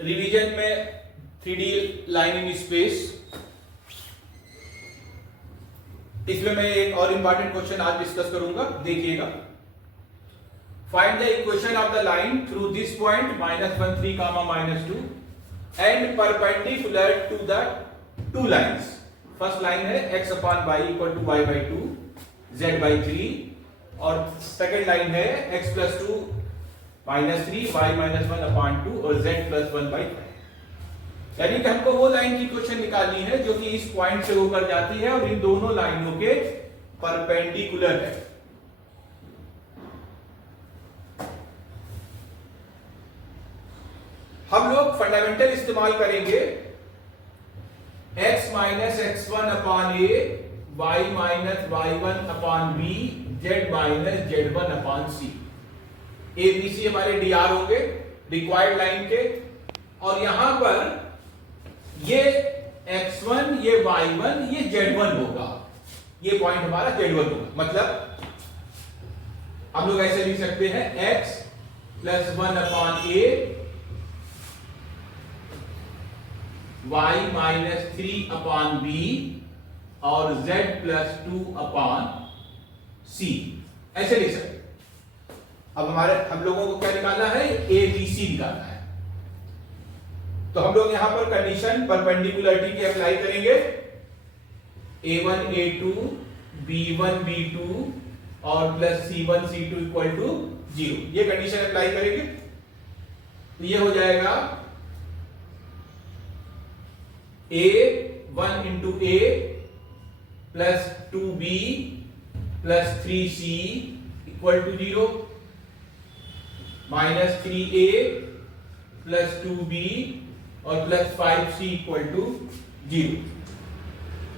Revision में 3D line in space, इसमें मैं एक और इंपॉर्टेंट क्वेश्चन आज डिस्कस करूंगा, देखिएगा। Find the equation of the line through this point -1 3 -2 and perpendicular to the two lines. First line है x upon y equal to y/2 z/3 और second line है x + 2 -3 y -1 अपॉन 2 और z + 1/5। यानी कि हमको वो लाइन की equation निकालनी है जो कि इस पॉइंट से होकर जाती है और इन दोनों लाइनों के परपेंडिकुलर है। हम लोग फंडामेंटल इस्तेमाल करेंगे x - x1 upon a, y - y1 upon b, z - z1 upon c। a b c हमारे dr होंगे रिक्वायर्ड लाइन के, और यहां पर ये x1, ये y1, ये z1 होगा। ये पॉइंट हमारा z1 होगा। मतलब हम लोग ऐसे लिख सकते हैं x + 1 upon a, y - 3 upon b और z + 2 अपॉन c। ऐसे लिख सकते हैं। अब हम लोगों को क्या निकालना है? a b c निकालना है। तो हम लोग यहां पर कंडीशन परपेंडिकुलरिटी की अप्लाई करेंगे। a1 a2 b1 b2 और plus c1 c2 equal to 0, ये कंडीशन अप्लाई करेंगे। तो ये हो जाएगा a1 into a plus 2b plus 3c equal to 0 -3a plus 2b और प्लस 5c इक्वल टू 0।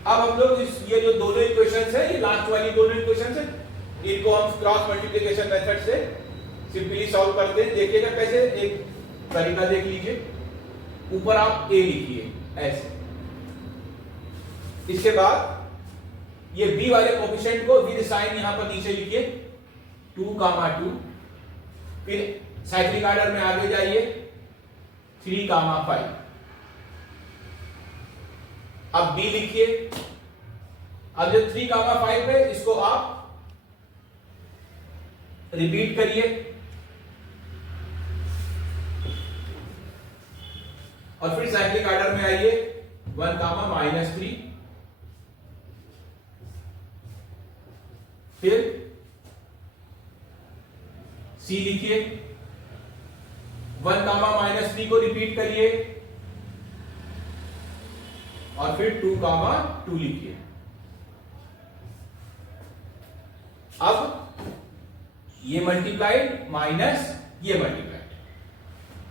अब हम लोग ये जो दोनों इक्वेशंस है, ये लास्ट वाली दोनों इक्वेशंस है, इनको हम क्रॉस मल्टीप्लिकेशन मेथड से सिंपली सॉल्व करते हैं। देखिएगा कैसे, एक तरीका देख लीजिए। ऊपर आप a लिखिए ऐसे, इसके बाद ये b वाले कोफिशिएंट को विद साइन यहां पर नीचे लिखिए 2, 2, फिर साइक्लिक ऑर्डर में आगे जाइए 3, 5। अब b लिखिए। अब जो 3, 5 है इसको आप रिपीट करिए और फिर साइक्लिक ऑर्डर में आइए 1, -3, फिर c लिखिए। 1, -3 को रिपीट करिए और फिर 2, 2 लिखिए। अब ये मल्टीप्लाइड माइनस ये मल्टीप्लाइड,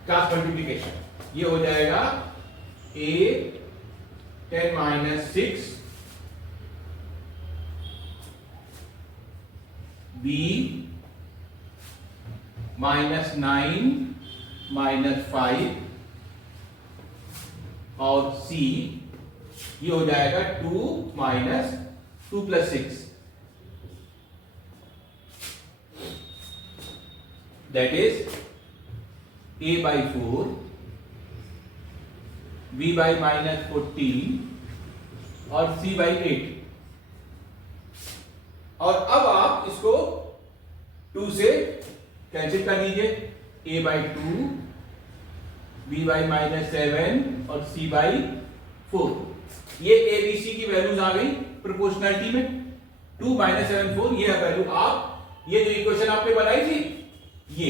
क्रॉस मल्टीप्लिकेशन, ये हो जाएगा a 10 - 6 b -9 -5 और c, ये हो जाएगा 2 + 6, दैट इज a/4 b/-14 और c/8। और अब आप इसको 2 से कैंसिल कर दीजिए, a/2 b/-7 और c/4। ये abc की वैल्यूज आ गई प्रोपोर्शनलिटी में। 2 -7 4, ये वैल्यू आप, ये जो इक्वेशन आपने बनाई थी, ये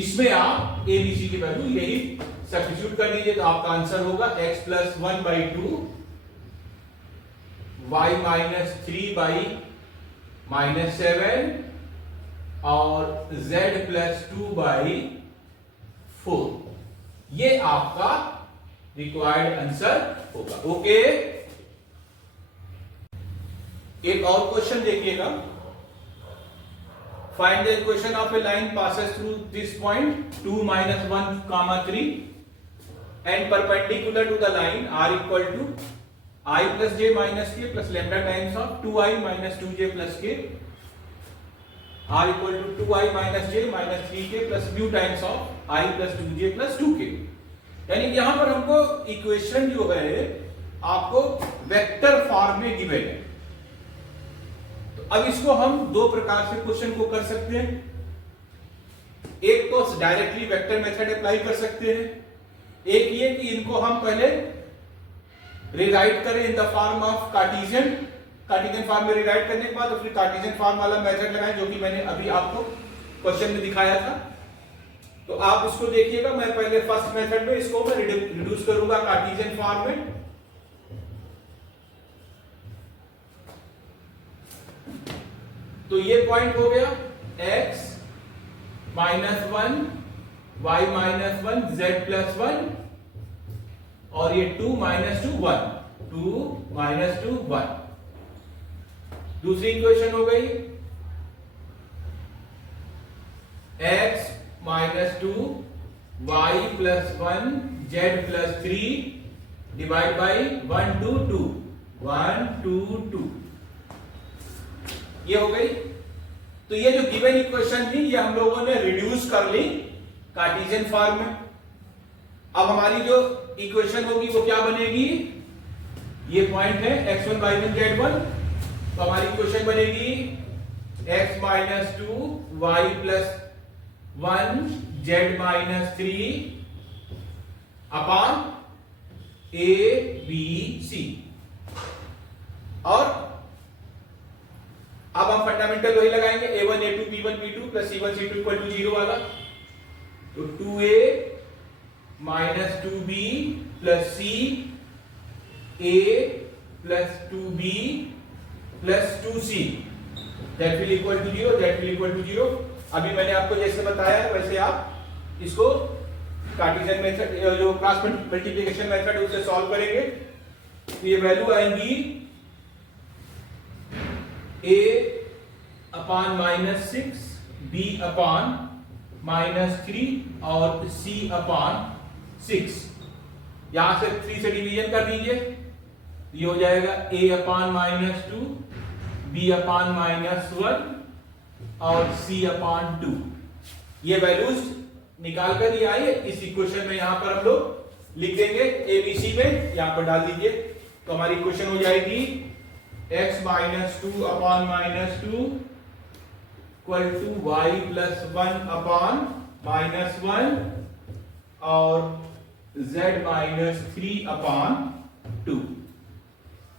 इसमें आप abc की वैल्यू यही सब्स्टिट्यूट कर दीजिए, तो आपका आंसर होगा x + 1/2 y - 3/-7 और z + 2/4। ये आपका रिक्वायर्ड आंसर होगा। ओके, एक और क्वेश्चन देखिएगा। Find the equation of a line passes through this point 2 - 1, 3 and perpendicular to the line r equal to I + j - k + lambda times of 2i - 2j + k, r equal to 2i - j - 3k plus mu times of I + 2j + 2k। यानी कि यहां पर हमको equation जो है आपको vector form में given है। तो अब इसको हम दो प्रकार से क्वेश्चन को कर सकते हैं। एक तो डायरेक्टली वेक्टर मेथड अप्लाई कर सकते हैं, एक ये कि इनको हम पहले रिराइट करें in the form of Cartesian form में रिराइट करने के बाद फिर कार्टेशियन फॉर्म वाला मेथड लगाएं, जो कि मैंने अभी आपको क्वेश्चन में दिखाया था। तो आप इसको देखिएगा, मैं पहले फर्स्ट मेथड में इसको मैं रिड्यूस करूंगा कार्टेशियन फॉर्म में। तो ये पॉइंट हो गया x -1 y -1 z +1 और ये 2 -2 1 2 -2 1। दूसरी इक्वेशन हो गई x -2 y +1 z +3 divide by 1 2 2 1 2 2। ये हो गई। तो ये जो गिवन इक्वेशन थी ये हम लोगों ने रिड्यूस कर ली कार्टेशियन फॉर्म में। अब हमारी जो इक्वेशन होगी वो क्या बनेगी, ये पॉइंट है x1 y1 z1। तो हमारी इक्वेशन बनेगी x -2 y +1 z -3 upon a b c। और अब हम फंडामेंटल वही लगाएंगे a1 a2 b1 b2 plus c1 c2 = 0 वाला। तो 2a - 2b plus c a plus 2b plus 2c that will equal to 0 that will equal to 0। अभी मैंने आपको जैसे बताया वैसे आप इसको कार्टेशियन मेथड जो क्रॉस मल्टीप्लिकेशन मेथड है उसे सॉल्व करेंगे। तो ये वैल्यू आएंगी a अपॉन -6 b अपॉन -3 और c अपॉन 6। यहां से 3 से डिवीजन कर दीजिए, ये हो जाएगा a अपॉन -2 b अपॉन -1 और c अपॉन 2। ये वैल्यूज निकाल कर ये आई। इस इक्वेशन में यहां पर हम लोग लिख देंगे abc में, यहां पर डाल दीजिए। तो हमारी इक्वेशन हो जाएगी x -2 upon -2 equal to y +1 upon -1 और z -3 अपॉन 2।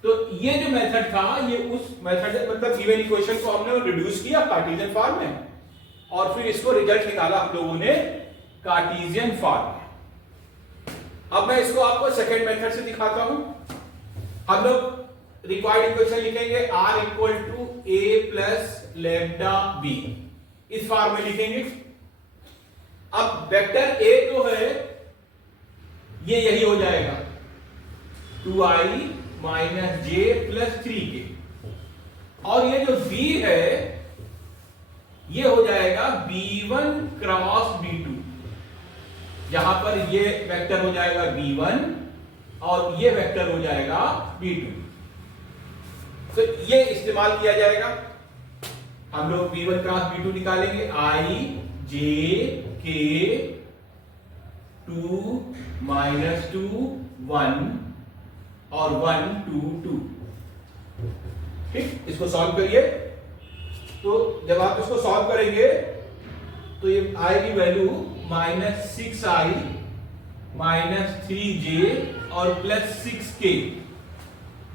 तो ये जो मेथड था ये उस मेथड मतलब गिवन इक्वेशन को हमने रिड्यूस किया कार्टेशियन फॉर्म में और फिर इसको रिजल्ट निकाला हम लोगों ने कार्टेशियन फॉर्म में। अब मैं इसको आपको सेकेंड मेथड से दिखाता हूं। हम लोग रिक्वायर्ड इक्वेशन लिखेंगे r = a + λb, इस फॉर्म में लिखेंगे। अब वेक्टर a तो है ये यही हो जाएगा 2i - j + 3k और ये जो b है ये हो जाएगा b1 क्रॉस b2। यहां पर ये वेक्टर हो जाएगा b1 और ये वेक्टर हो जाएगा b2। तो ये इस्तेमाल किया जाएगा। हम लोग b1 क्रॉस b2 निकालेंगे i j k 2 -2 1 और 1 2 2। ठीक, इसको सॉल्व करिए। तो जब आप इसको सॉल्व करेंगे तो ये आएगी वैल्यू -6i -3j और +6k,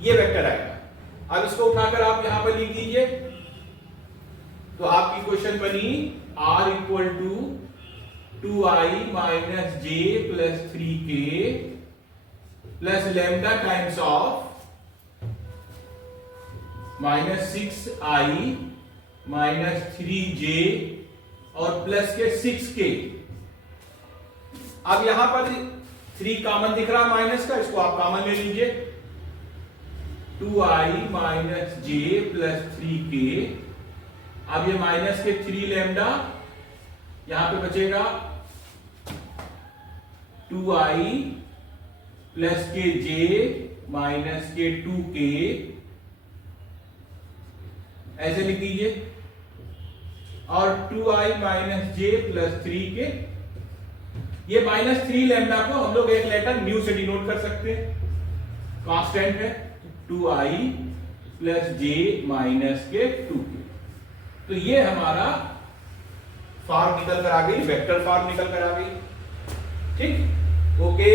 ये वेक्टर आएगा। अब इसको उठाकर आप यहां पर लिख दीजिए। तो आपकी क्वेश्चन बनी r = 2i - j + 3k plus lambda times of -6i -3j और प्लस के 6k। अब यहां पर 3 कॉमन दिख रहा है माइनस का, इसको आप कॉमन ले लीजिए। 2i - j + 3k। अब ये माइनस के 3 लैम्डा यहां पे बचेगा 2i + के j - के 2k, ऐसे लिख दीजिए। और 2i - j + 3k ये -3 लैम्डा को हम लोग एक लेटर म्यू से डिनोट कर सकते हैं, कांस्टेंट है 2i प्लस j माइनस के 2k। तो ये हमारा फॉर्म निकल कर आ गई, वेक्टर फॉर्म निकल कर आ गई। ठीक, ओके।